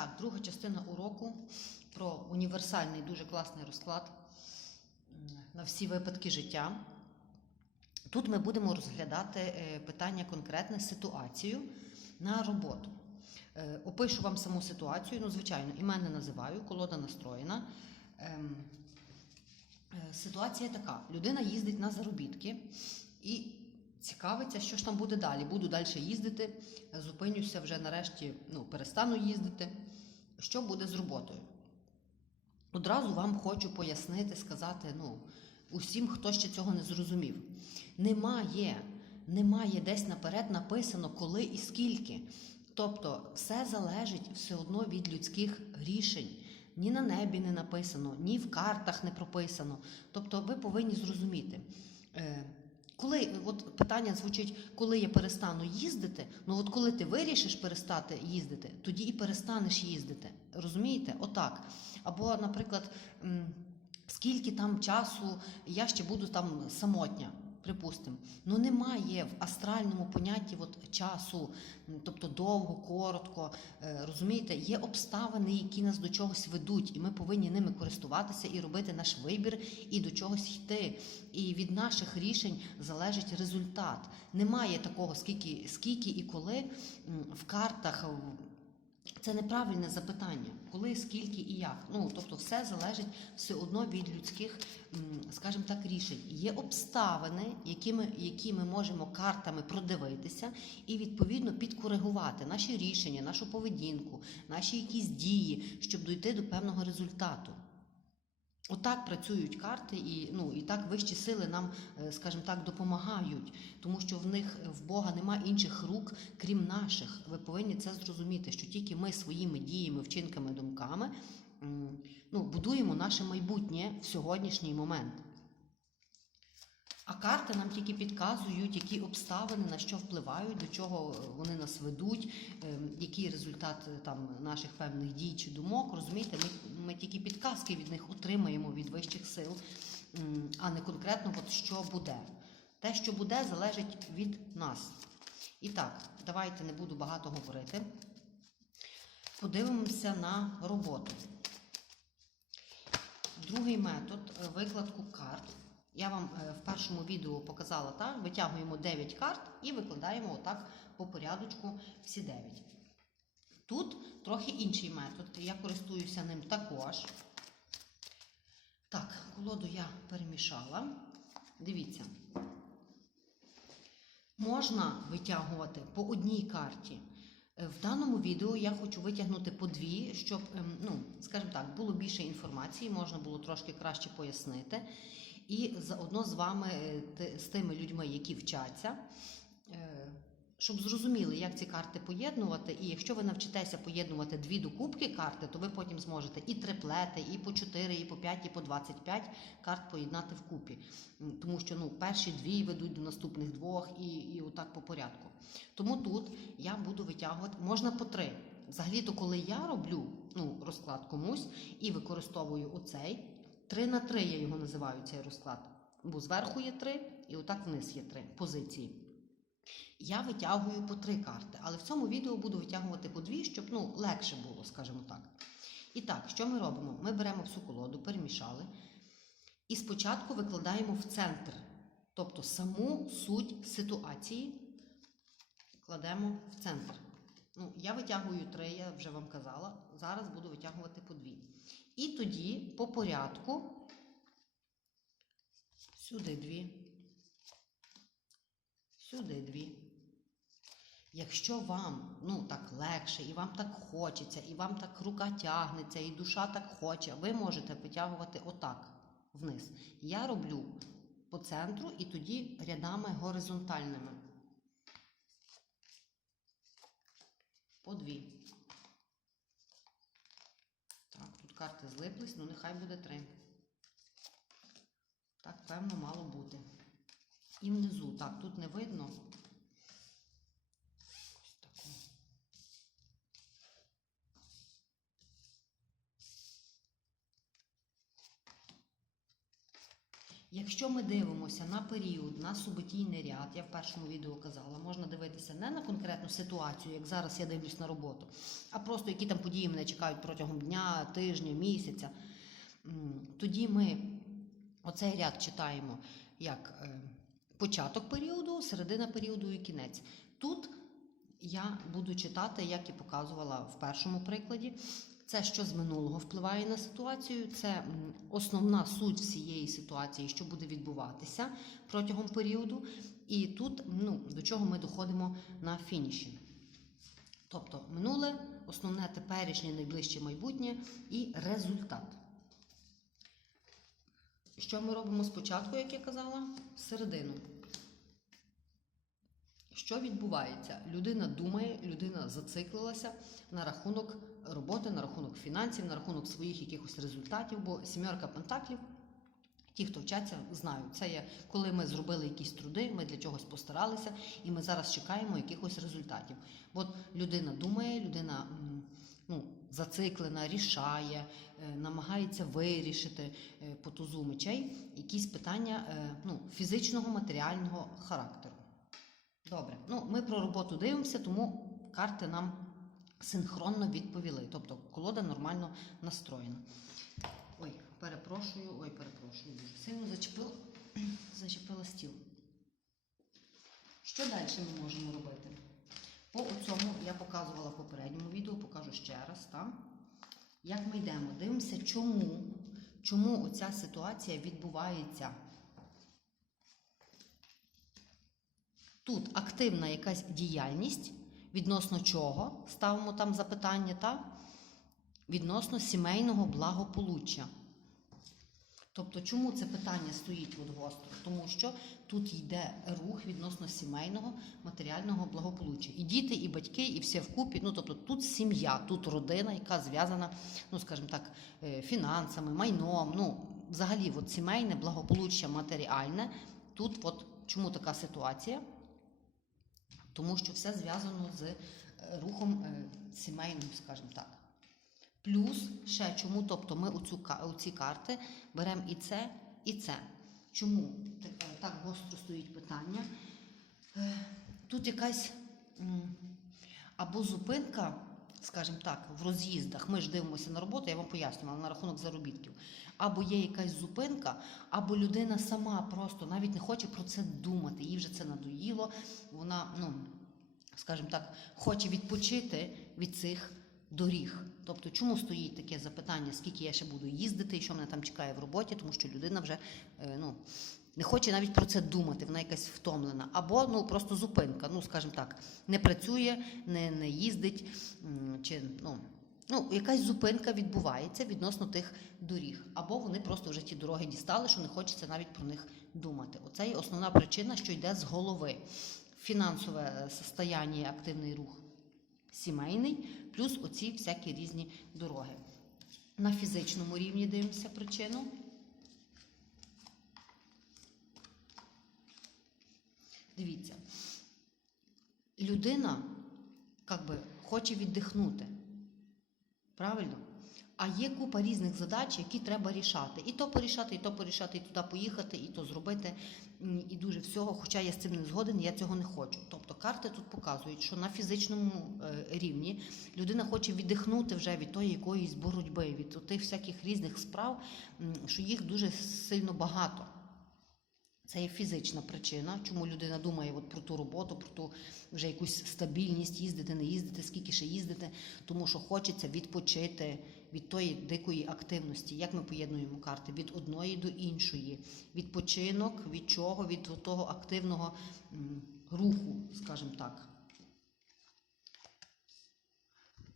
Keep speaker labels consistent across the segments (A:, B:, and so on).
A: так, друга частина уроку про універсальний, дуже класний розклад на всі випадки життя. Тут ми будемо розглядати е, питання конкретне ситуацію на роботу. Е, Опишу вам саму ситуацію. Ну, звичайно, імене називаю, колода настроєна. Ем, е, Ситуація така: людина їздить на заробітки і цікавиться, що ж там буде далі. Буду далі їздити, зупинюся вже нарешті, ну, перестану їздити. Що буде з роботою? Одразу вам хочу пояснити, сказати, ну, усім, хто ще цього не зрозумів. Немає, немає десь наперед написано, коли і скільки. Тобто, все залежить все одно від людських рішень. Ні на небі не написано, ні в картах не прописано. Тобто, ви повинні зрозуміти. Коли от питання звучить, коли я перестану їздити, ну от коли ти вирішиш перестати їздити, тоді і перестанеш їздити. Розумієте? Отак. Або, наприклад, скільки там часу я ще буду там самотня, припустимо. Ну немає в астральному понятті от часу, тобто довго, коротко. Е, Розумієте, є обставини, які нас до чогось ведуть, і ми повинні ними користуватися і робити наш вибір, і до чогось йти. І від наших рішень залежить результат. Немає такого, скільки, скільки і коли в картах. Це неправильне запитання, коли, скільки і як. Ну тобто, все залежить все одно від людських, скажімо так, рішень. Є обставини, які ми, які ми можемо картами продивитися і відповідно підкоригувати наші рішення, нашу поведінку, наші якісь дії, щоб дійти до певного результату. Отак працюють карти, і ну і так вищі сили нам, е, скажімо так, допомагають, тому що в них в Бога нема інших рук, крім наших. Ви повинні це зрозуміти, що тільки ми своїми діями, вчинками, думками ну, будуємо наше майбутнє в сьогоднішній момент. А карти нам тільки підказують, які обставини на що впливають, до чого е, вони нас ведуть, ем, який результат е, там наших певних дій чи думок. Розумієте, ми, ми тільки підказки від них отримаємо від вищих сил, а не конкретно, от що буде. Те, що буде, залежить від нас. І так, давайте не буду багато говорити. Подивимося на роботу. Другий метод е, викладку карт. Я вам е, в першому відео показала так. Витягуємо 9 карт і викладаємо отак по порядочку всі 9. Тут трохи інший метод. Я користуюся ним також. Так, колоду я перемішала. Дивіться. Можна витягувати по одній карті. Е, В даному відео я хочу витягнути по дві, щоб, ем, ну, скажімо так, було більше інформації, можна було трошки краще пояснити. І заодно з вами, е, з тими людьми, які вчаться, е, щоб зрозуміли, як ці карти поєднувати. І якщо ви навчитеся поєднувати дві докупки карти, то ви потім зможете і триплети, і по 4, і по 5, і по 25 карт поєднати вкупі. Тому що ну, перші дві ведуть до наступних двох і, і отак по порядку. Тому тут я буду витягувати, можна по три. Взагалі-то, коли я роблю ну, розклад комусь і використовую оцей, 3 на 3 я його називаю цей розклад. Бо зверху є 3 і отак вниз є 3 позиції. Я витягую по три карти, але в цьому відео буду витягувати по дві, щоб ну, легше було, скажімо так. І так, що ми робимо? Ми беремо всю колоду, перемішали і спочатку викладаємо в центр, тобто саму суть ситуації кладемо в центр. Ну, я витягую три, я вже вам казала. Зараз буду витягувати по дві. І тоді по порядку сюди дві, сюди дві. Якщо вам ну так легше, і вам так хочеться, і вам так рука тягнеться, і душа так хоче, ви можете витягувати отак вниз. Я роблю по центру і тоді рядами горизонтальними. По дві. Так, тут карти злиплись, ну нехай буде три. Так, певно, мало бути. І внизу, так, тут не видно. Якщо ми дивимося на період, на суботійний ряд, я в першому відео казала, можна дивитися не на конкретну ситуацію, як зараз я дивлюсь на роботу, а просто які там події мене чекають протягом дня, тижня, місяця. Тоді ми оцей ряд читаємо як е, початок періоду, середина періоду і кінець. Тут я буду читати, як і показувала в першому прикладі. Це що з минулого впливає на ситуацію, це основна суть всієї ситуації, що буде відбуватися протягом періоду. І тут ну, до чого ми доходимо на фініші. Тобто минуле, основне теперішнє, найближче майбутнє і результат. Що ми робимо спочатку, як я казала? Середину. Що відбувається? Людина думає, людина зациклилася на рахунок роботи, на рахунок фінансів, на рахунок своїх якихось результатів, бо сімерка пентаклів. Ті, хто вчаться, знають, це є коли ми зробили якісь труди, ми для чогось постаралися, і ми зараз чекаємо якихось результатів. От людина думає, людина ну, зациклена, рішає, е, намагається вирішити е, по тузу мечей якісь питання е, ну, фізичного, матеріального характеру. Добре, ну ми про роботу дивимося, тому карти нам синхронно відповіли. Тобто колода нормально настроєна. Ой, перепрошую, ой, перепрошую, дуже сильно зачепила, зачепила стіл. Що далі ми можемо робити? По цьому я показувала в попередньому відео, покажу ще раз. Так? Як ми йдемо? Дивимося, чому, чому оця ситуація відбувається. Тут активна якась діяльність, відносно чого ставимо там запитання, та? відносно сімейного благополуччя. Тобто, чому це питання стоїть от гостро? Тому що тут йде рух відносно сімейного матеріального благополуччя. І діти, і батьки, і все вкупі. Ну тобто тут сім'я, тут родина, яка зв'язана, ну скажімо так, е, фінансами, майном. Ну, взагалі, от сімейне благополуччя матеріальне. Тут, от чому така ситуація? Тому що все зв'язано з е, рухом е, сімейним, скажімо так. Плюс ще чому? Тобто ми у, ці карти беремо і це, і це. Чому так гостро стоїть питання? Е, Тут якась або зупинка, скажімо так, в роз'їздах. Ми ж дивимося на роботу, я вам пояснювала на рахунок заробітків. Або є якась зупинка, або людина сама просто навіть не хоче про це думати. Їй вже це надоїло. Вона, ну, скажімо так, хоче відпочити від цих доріг. Тобто, чому стоїть таке запитання, скільки я ще буду їздити і що мене там чекає в роботі, тому що людина вже е, ну, не хоче навіть про це думати, вона якась втомлена. Або ну, просто зупинка, ну, скажімо так, не працює, не, не їздить, чи ну. Ну, якась зупинка відбувається відносно тих доріг, або вони просто вже ті дороги дістали, що не хочеться навіть про них думати. Оце є основна причина, що йде з голови. Фінансове е, состояння, активний рух сімейний, плюс оці всякі різні дороги. На фізичному рівні дивимося причину. Дивіться, людина как би, хоче віддихнути. Правильно? А є купа різних задач, які треба рішати. І то порішати, і то порішати, і туди поїхати, і то зробити, і дуже всього. Хоча я з цим не згоден, я цього не хочу. Тобто карти тут показують, що на фізичному е, рівні людина хоче віддихнути вже від тої якоїсь боротьби, від тих всяких різних справ, що їх дуже сильно багато. Це є фізична причина, чому людина думає от про ту роботу, про ту вже якусь стабільність, їздити, не їздити, скільки ще їздити, тому що хочеться відпочити від тої дикої активності. Як ми поєднуємо карти? Від одної до іншої. Відпочинок, від чого? Від того активного руху, скажімо так.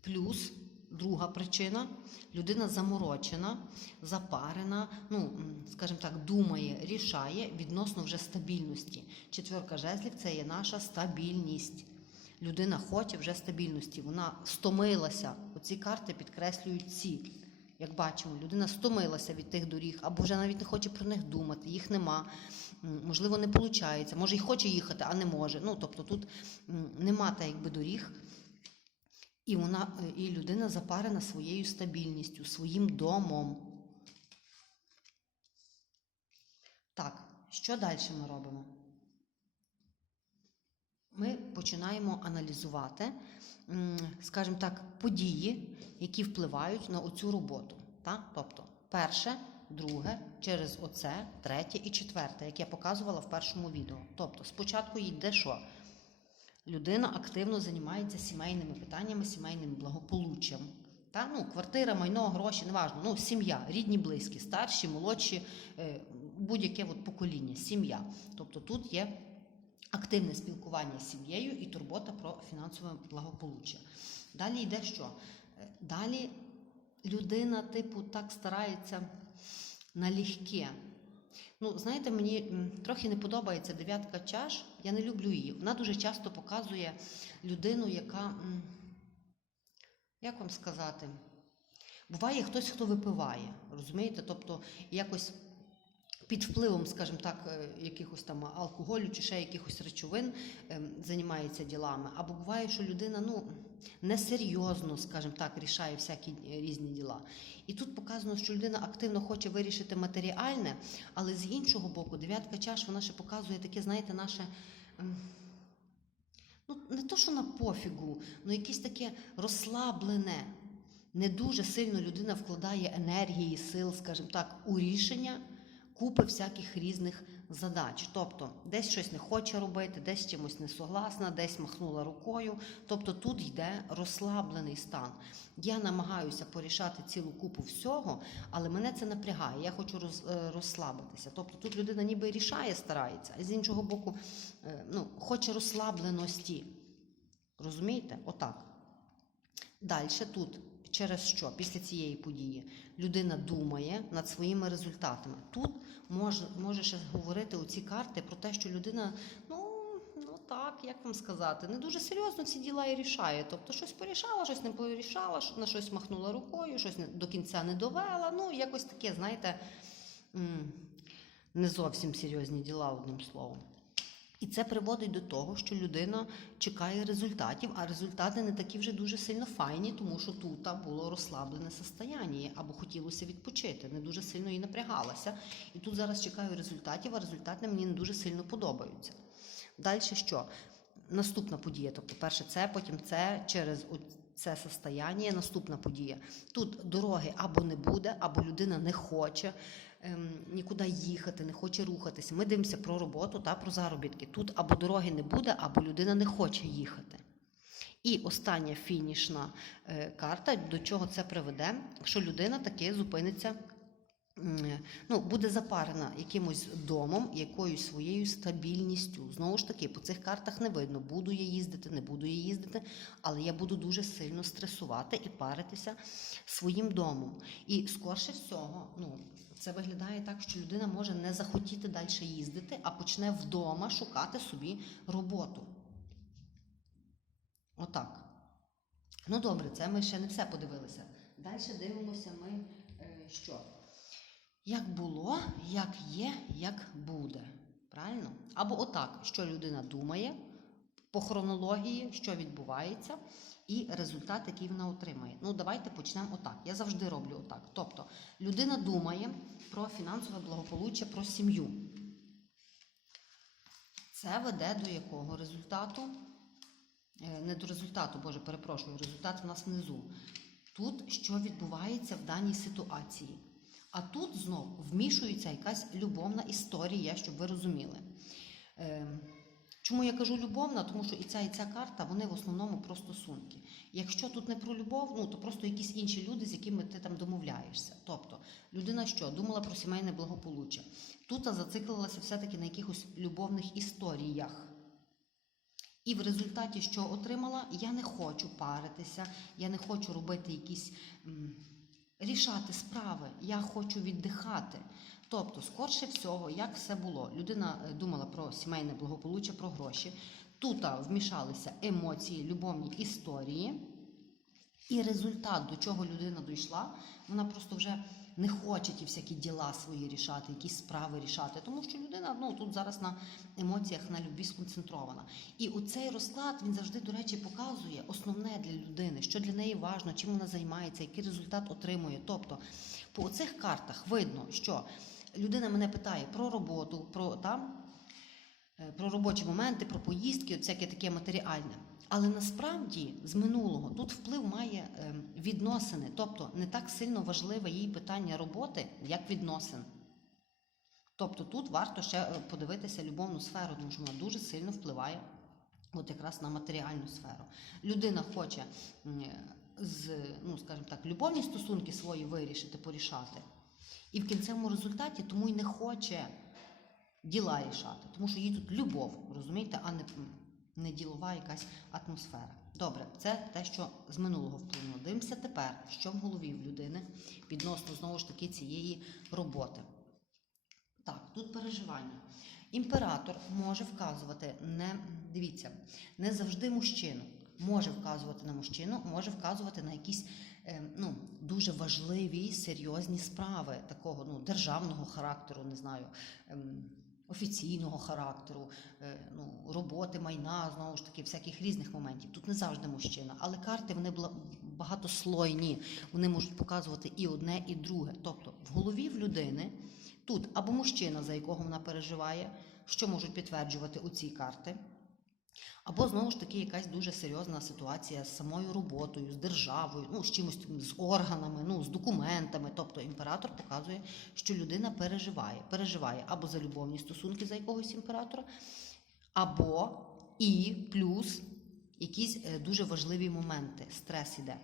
A: Плюс друга причина людина заморочена, запарена, ну, скажімо так, думає, рішає відносно вже стабільності. Четверка жезлів це є наша стабільність. Людина хоче вже стабільності. Вона стомилася. Оці карти підкреслюють ці. Як бачимо, людина стомилася від тих доріг, або вже навіть не хоче про них думати, їх нема. Можливо, не виходить. Може, й хоче їхати, а не може. Ну, тобто тут нема та якби доріг. І вона е, і людина запарена своєю стабільністю, своїм домом. Так, що далі ми робимо? Ми починаємо аналізувати, скажімо так, події, які впливають на оцю роботу. Так? Тобто, перше, друге, через оце, третє і четверте, як я показувала в першому відео. Тобто, спочатку йде що? Людина активно займається сімейними питаннями, сімейним благополуччям. Та? Ну, квартира, майно, гроші, неважно. Ну, сім'я, рідні, близькі, старші, молодші, е, будь-яке от покоління, сім'я. Тобто тут є активне спілкування з сім'єю і турбота про фінансове благополуччя. Далі йде що? Е, Далі людина, типу, так старається налегке. Ну, знаєте, мені трохи не подобається дев'ятка чаш. Я не люблю її. Вона дуже часто показує людину, яка. Як вам сказати? Буває хтось, хто випиває, розумієте? Тобто якось під впливом, скажімо так, е, якихось там алкоголю чи ще якихось речовин ем, займається ділами. Або буває, що людина ну, несерйозно, скажімо так, рішає всякі е, різні діла. І тут показано, що людина активно хоче вирішити матеріальне, але з іншого боку, дев'ятка чаш вона ще показує таке, знаєте, наше. ем, Ну, не то, що на пофігу, але якесь таке розслаблене. Не дуже сильно людина вкладає енергії, сил, скажімо так, у рішення купи всяких різних задач. Тобто, десь щось не хоче робити, десь чимось не согласна, десь махнула рукою. Тобто тут йде розслаблений стан. Я намагаюся порішати цілу купу всього, але мене це напрягає. Я хочу роз, е, розслабитися. Тобто тут людина ніби рішає, старається, а з іншого боку, е, ну, хоче розслабленості. Розумієте? Отак. Далі тут, через що? Після цієї події людина думає над своїми результатами. Тут може, може говорити оці карти про те, що людина, ну, ну так, як вам сказати, не дуже серйозно ці діла і рішає. Тобто щось порішала, щось не порішала, на щось махнула рукою, щось до кінця не довела. Ну, якось таке, знаєте, не зовсім серйозні діла, одним словом. Це приводить до того, що людина чекає результатів, а результати не такі вже дуже сильно файні, тому що тут було розслаблене состояння, або хотілося відпочити, не дуже сильно і напрягалася. І тут зараз чекаю результатів, а результати мені не дуже сильно подобаються. Далі що? Наступна подія, тобто перше це, потім це, через це состояння, наступна подія. Тут дороги або не буде, або людина не хоче ем, нікуди їхати, не хоче рухатися. Ми дивимося про роботу та про заробітки. Тут або дороги не буде, або людина не хоче їхати. І остання фінішна е, карта, до чого це приведе, якщо людина таки зупиниться, ну, буде запарена якимось домом, якоюсь своєю стабільністю. Знову ж таки, по цих картах не видно, буду я їздити, не буду я їздити, але я буду дуже сильно стресувати і паритися своїм домом. І скорше всього, ну, це виглядає так, що людина може не захотіти далі їздити, а почне вдома шукати собі роботу. Отак. Ну добре, це ми ще не все подивилися. Далі дивимося ми, е, що? Як було, як є, як буде. Правильно? Або отак, що людина думає по хронології, що відбувається, і результат, який вона отримає. Ну, давайте почнемо отак. Я завжди роблю отак. Тобто, людина думає про фінансове благополуччя, про сім'ю. Це веде до якого результату? Е, Не до результату, Боже, перепрошую, результат у нас внизу. Тут що відбувається в даній ситуації. А тут знов вмішується якась любовна історія, щоб ви розуміли. Чому я кажу любовна? Тому що і ця, і ця карта вони в основному про стосунки. Якщо тут не про любов, ну то просто якісь інші люди, з якими ти там домовляєшся. Тобто людина що думала про сімейне благополуччя. Тут зациклилася все-таки на якихось любовних історіях. І в результаті, що отримала, я не хочу паритися, я не хочу робити якісь рішати справи, я хочу віддихати. Тобто, скорше всього, як все було, людина е, думала про сімейне благополуччя, про гроші. Тут вмішалися емоції, любовні історії. І результат, до чого людина дійшла, вона просто вже не хоче ті всякі діла свої рішати, якісь справи рішати, тому що людина ну, тут зараз на емоціях, на любві сконцентрована. І оцей розклад він завжди, до речі, показує основне для людини, що для неї важно, чим вона займається, який результат отримує. Тобто по цих картах видно, що людина мене питає про роботу, про там, е, про робочі моменти, про поїздки, всяке таке матеріальне. Але насправді з минулого тут вплив має е, відносини, тобто не так сильно важливе їй питання роботи, як відносин. Тобто тут варто ще е, подивитися любовну сферу, тому що вона дуже сильно впливає от якраз на матеріальну сферу. Людина хоче з, ну, скажімо так, любовні стосунки свої вирішити, порішати. І в кінцевому результаті тому й не хоче діла рішати, тому що їй тут любов, розумієте, а не, не ділова якась атмосфера. Добре, це те, що з минулого вплинуло. Дивимося тепер, що в голові в людини відносно знову ж таки цієї роботи. Так, тут переживання. Імператор може вказувати не дивіться, не завжди мужчину. Може вказувати на мужчину, може вказувати на якісь ну, дуже важливі, серйозні справи такого ну, державного характеру, не знаю, ем, офіційного характеру, е, ну, роботи, майна, знову ж таки, всяких різних моментів. Тут не завжди мужчина, але карти вони багатослойні, вони можуть показувати і одне, і друге. Тобто в голові в людини тут або мужчина, за якого вона переживає, що можуть підтверджувати оці карти. Або знову ж таки якась дуже серйозна ситуація з самою роботою, з державою, ну з чимось з органами, ну з документами. Тобто імператор показує, що людина переживає, переживає або за любовні стосунки за якогось імператора, або і плюс якісь е, дуже важливі моменти. Стрес іде.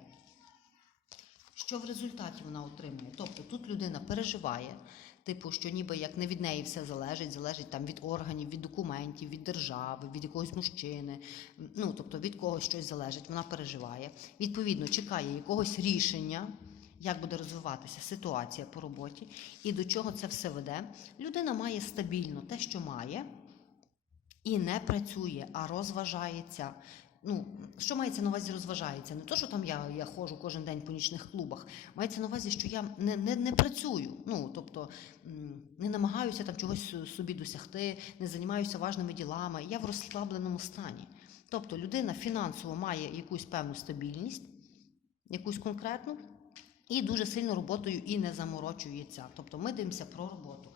A: Що в результаті вона отримує? Тобто тут людина переживає, типу, що ніби як не від неї все залежить, залежить там від органів, від документів, від держави, від якогось мужчини. Ну тобто від когось щось залежить, вона переживає. Відповідно, чекає якогось рішення. Як буде розвиватися ситуація по роботі і до чого це все веде? Людина має стабільно те, що має, і не працює, а розважається. Ну, що мається на увазі розважається? Не то, що там я, я ходжу кожен день по нічних клубах. Мається на увазі, що я не, не, не працюю. Ну, тобто не намагаюся там чогось собі досягти, не займаюся важними ділами. Я в розслабленому стані. Тобто людина фінансово має якусь певну стабільність, якусь конкретну, і дуже сильно роботою і не заморочується. Тобто ми дивимося про роботу.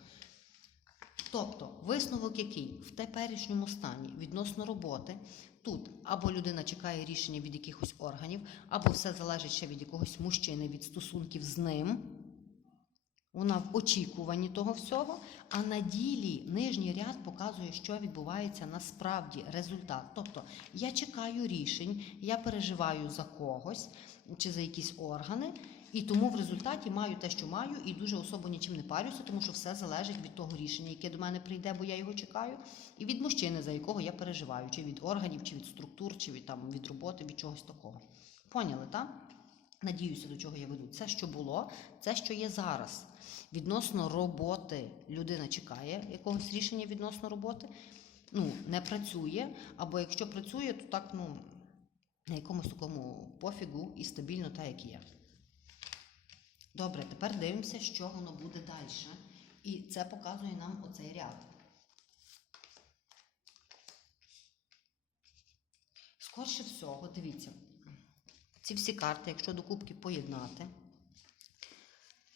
A: Тобто, висновок який в теперішньому стані відносно роботи, тут або людина чекає рішення від якихось органів, або все залежить ще від якогось мужчини, від стосунків з ним. Вона в очікуванні того всього, а на ділі нижній ряд показує, що відбувається насправді результат. Тобто я чекаю рішень, я переживаю за когось чи за якісь органи, і тому в результаті маю те, що маю, і дуже особо нічим не парюся, тому що все залежить від того рішення, яке до мене прийде, бо я його чекаю, і від мужчини, за якого я переживаю, чи від органів, чи від структур, чи від там від роботи, від чогось такого. Поняли, так? Надіюся, до чого я веду. Це, що було, це, що є зараз. Відносно роботи людина чекає якогось рішення відносно роботи, ну, не працює, або якщо працює, то так, ну, на якомусь такому пофігу і стабільно так, як є. Добре, тепер дивимося, що воно буде далі. І це показує нам оцей ряд. Скорше всього, дивіться, ці всі карти, якщо до кубки поєднати,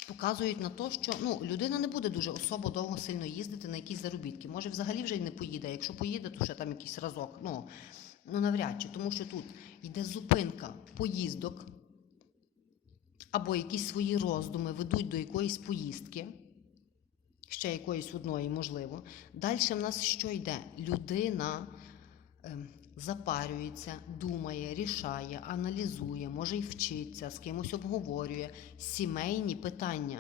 A: показують на те, що ну, людина не буде дуже особо довго сильно їздити на якісь заробітки. Може, взагалі вже й не поїде. Якщо поїде, то ще там якийсь разок. Ну, ну навряд чи, тому що тут йде зупинка поїздок або якісь свої роздуми ведуть до якоїсь поїздки, ще якоїсь одної, можливо. Далі в нас що йде? Людина ем, запарюється, думає, рішає, аналізує, може й вчиться, з кимось обговорює сімейні питання.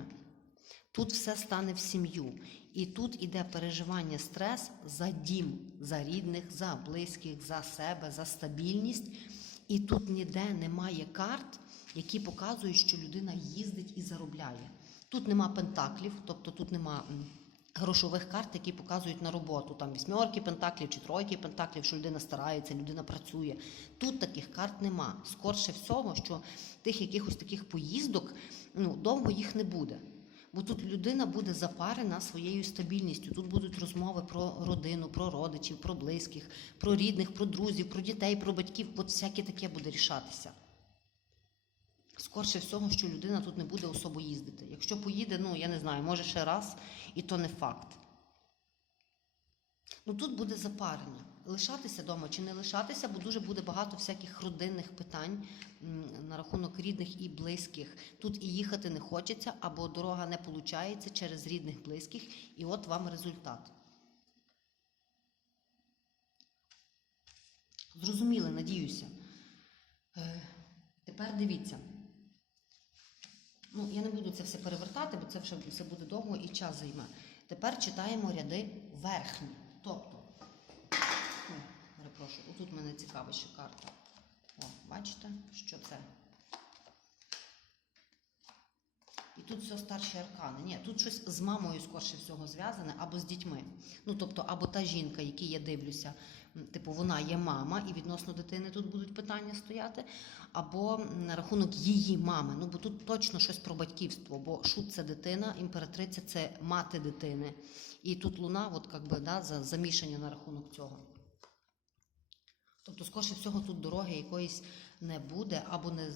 A: Тут все стане в сім'ю. І тут іде переживання стрес за дім, за рідних, за близьких, за себе, за стабільність. І тут ніде немає карт, які показують, що людина їздить і заробляє. Тут нема пентаклів, тобто тут нема грошових карт, які показують на роботу. Там вісьмерки пентаклів чи тройки пентаклів, що людина старається, людина працює. Тут таких карт нема. Скорше всього, що тих якихось таких поїздок ну, довго їх не буде. Бо тут людина буде запарена своєю стабільністю. Тут будуть розмови про родину, про родичів, про близьких, про рідних, про друзів, про дітей, про батьків. От всяке таке буде рішатися. скорше всього, що людина тут не буде особо їздити. Якщо поїде, ну я не знаю, може ще раз, і то не факт. Ну тут буде запарення. Лишатися вдома чи не лишатися, бо дуже буде багато всяких родинних питань на рахунок рідних і близьких. Тут і їхати не хочеться, або дорога не виходить через рідних близьких, і от вам результат. Зрозуміли, надіюся. Е, Тепер дивіться. Ну, я не буду це все перевертати, бо це все буде довго і час займе. Тепер читаємо ряди верхні. Тобто, перепрошую, отут мене цікавить ще карта. О, бачите, що це? І тут все старші аркани. Ні, тут щось з мамою скорше всього зв'язане, або з дітьми. Ну, тобто, або та жінка, якій я дивлюся, типу, вона є мама, і відносно дитини тут будуть питання стояти, або на рахунок її мами. Ну, бо тут точно щось про батьківство, бо шут це дитина, імператриця це мати дитини. І тут луна, от як би, да, за замішання на рахунок цього. Тобто, скорше всього, тут дороги якоїсь не буде, або не,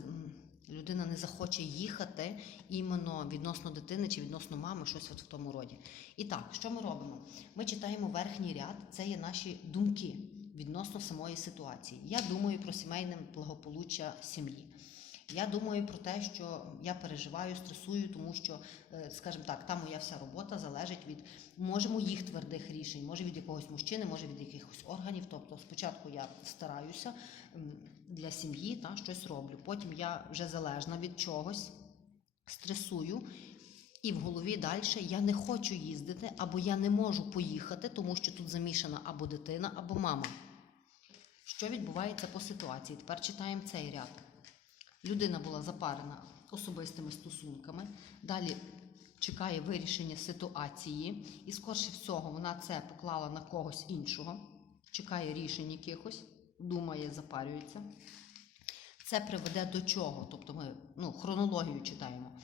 A: людина не захоче їхати іменно відносно дитини чи відносно мами, щось от в тому роді. І так, що ми робимо? Ми читаємо верхній ряд, це є наші думки відносно самої ситуації. Я думаю про сімейне благополуччя сім'ї. Я думаю про те, що я переживаю, стресую, тому що, е, скажімо так, та моя вся робота залежить від може моїх твердих рішень, може від якогось мужчини, може від якихось органів. Тобто, спочатку я стараюся для сім'ї та щось роблю. Потім я вже залежна від чогось, стресую. І в голові далі я не хочу їздити, або я не можу поїхати, тому що тут замішана або дитина, або мама. Що відбувається по ситуації? Тепер читаємо цей ряд. Людина була запарена особистими стосунками. Далі чекає вирішення ситуації, і скорше всього вона це поклала на когось іншого, чекає рішень якихось, думає, запарюється. Це приведе до чого? Тобто ми ну, хронологію читаємо.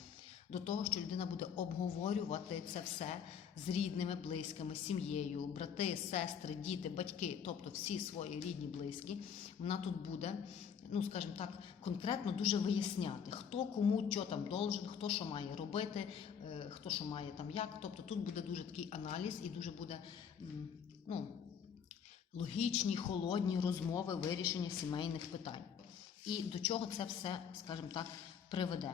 A: До того, що людина буде обговорювати це все з рідними, близькими, сім'єю, брати, сестри, діти, батьки, тобто всі свої рідні, близькі. Вона тут буде, ну скажімо так, конкретно дуже виясняти, хто кому що там должен, хто що має робити, е, хто що має там як. Тобто тут буде дуже такий аналіз і дуже буде ну, логічні, холодні розмови вирішення сімейних питань. І до чого це все, скажімо так, приведе.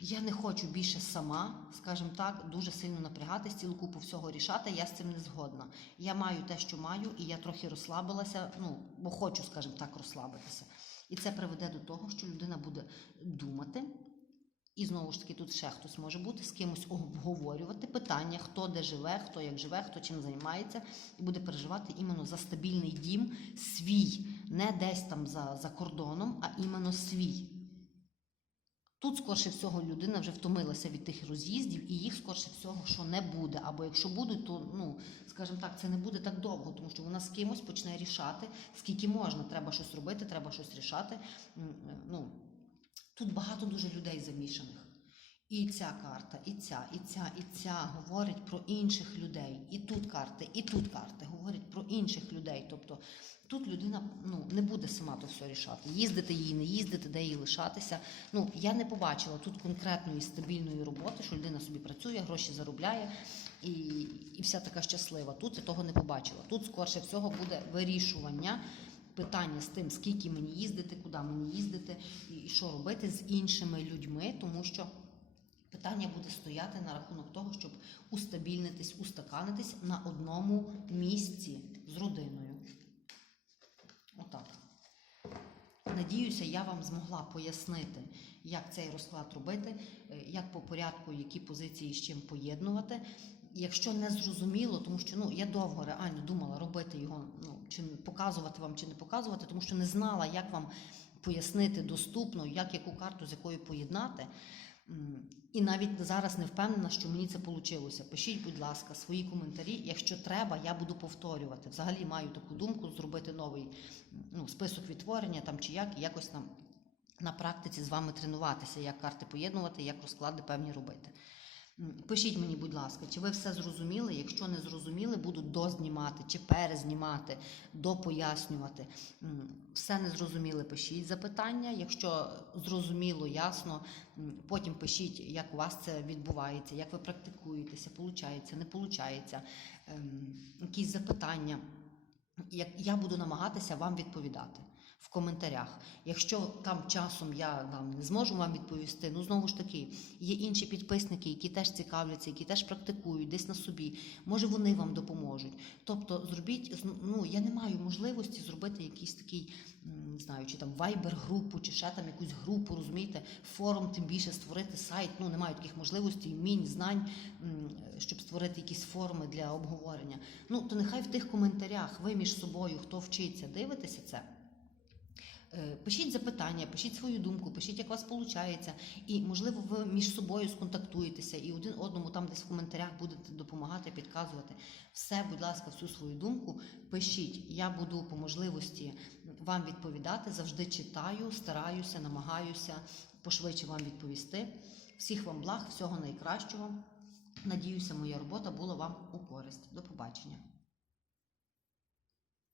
A: Я не хочу більше сама, скажімо так, дуже сильно напрягатись, цілу купу всього рішати. Я з цим не згодна. Я маю те, що маю, і я трохи розслабилася, ну, бо хочу, скажімо так, розслабитися. І це приведе до того, що людина буде думати. І знову ж таки, тут ще хтось може бути, з кимось обговорювати питання, хто де живе, хто як живе, хто чим займається, і буде переживати іменно за стабільний дім свій, не десь там за, за кордоном, а іменно свій. Тут, скорше всього, людина вже втомилася від тих роз'їздів, і їх, скорше всього, що не буде. Або якщо будуть, то ну, скажімо так, це не буде так довго, тому що вона з кимось почне рішати, скільки можна. Треба щось робити, треба щось рішати. Е, Ну, тут багато дуже людей замішаних. І ця карта, і ця, і ця, і ця говорить про інших людей. І тут карти, і тут карти говорять про інших людей. Тобто тут людина ну, не буде сама то все рішати. Їздити їй, не їздити, де їй лишатися. Ну, я не побачила тут конкретної стабільної роботи, що людина собі працює, гроші заробляє і, і вся така щаслива. Тут я того не побачила. Тут, скорше всього, буде вирішування. Питання з тим, скільки мені їздити, куди мені їздити, і, що робити з іншими людьми, тому що Питання буде стояти на рахунок того, щоб устабільнитись, устаканитись на одному місці з родиною. Отак. Надіюся, я вам змогла пояснити, як цей розклад робити, е, як по порядку, які позиції з чим поєднувати. Якщо не зрозуміло, тому що ну я довго реально думала робити його, ну чи показувати вам, чи не показувати, тому що не знала, як вам пояснити доступно, як яку карту з якою поєднати. І навіть зараз не впевнена, що мені це вийшло. Пишіть, будь ласка, свої коментарі. Якщо треба, я буду повторювати. Взагалі маю таку думку зробити новий ну, список відтворення там чи як, якось там на практиці з вами тренуватися, як карти поєднувати, як розклади певні робити. Пишіть мені, будь ласка, чи ви все зрозуміли? Якщо не зрозуміли, буду дознімати чи перезнімати, допояснювати. Все не зрозуміли, пишіть запитання. Якщо зрозуміло, ясно, потім пишіть, як у вас це відбувається, як ви практикуєтеся, получається, не получається, ем, якісь запитання. Я буду намагатися вам відповідати в коментарях. Якщо там часом я там не зможу вам відповісти, ну знову ж таки, є інші підписники, які теж цікавляться, які теж практикують десь на собі. Може, вони вам допоможуть. Тобто, зробіть ну я не маю можливості зробити якийсь такий, не знаю, чи там вайбер-групу, чи ще там якусь групу, розумієте, форум, тим більше створити сайт. Ну не маю таких можливостей, вмінь, знань, щоб створити якісь форми для обговорення. Ну то нехай в тих коментарях ви між собою, хто вчиться, дивитеся це. Е, Пишіть запитання, пишіть свою думку, пишіть, як у вас виходить. І, можливо, ви між собою сконтактуєтеся і один одному там десь в коментарях будете допомагати, підказувати. Все, будь ласка, всю свою думку пишіть. Я буду по можливості вам відповідати. Завжди читаю, стараюся, намагаюся пошвидше вам відповісти. Всіх вам благ, всього найкращого. Надіюся, моя робота була вам у користь. До побачення.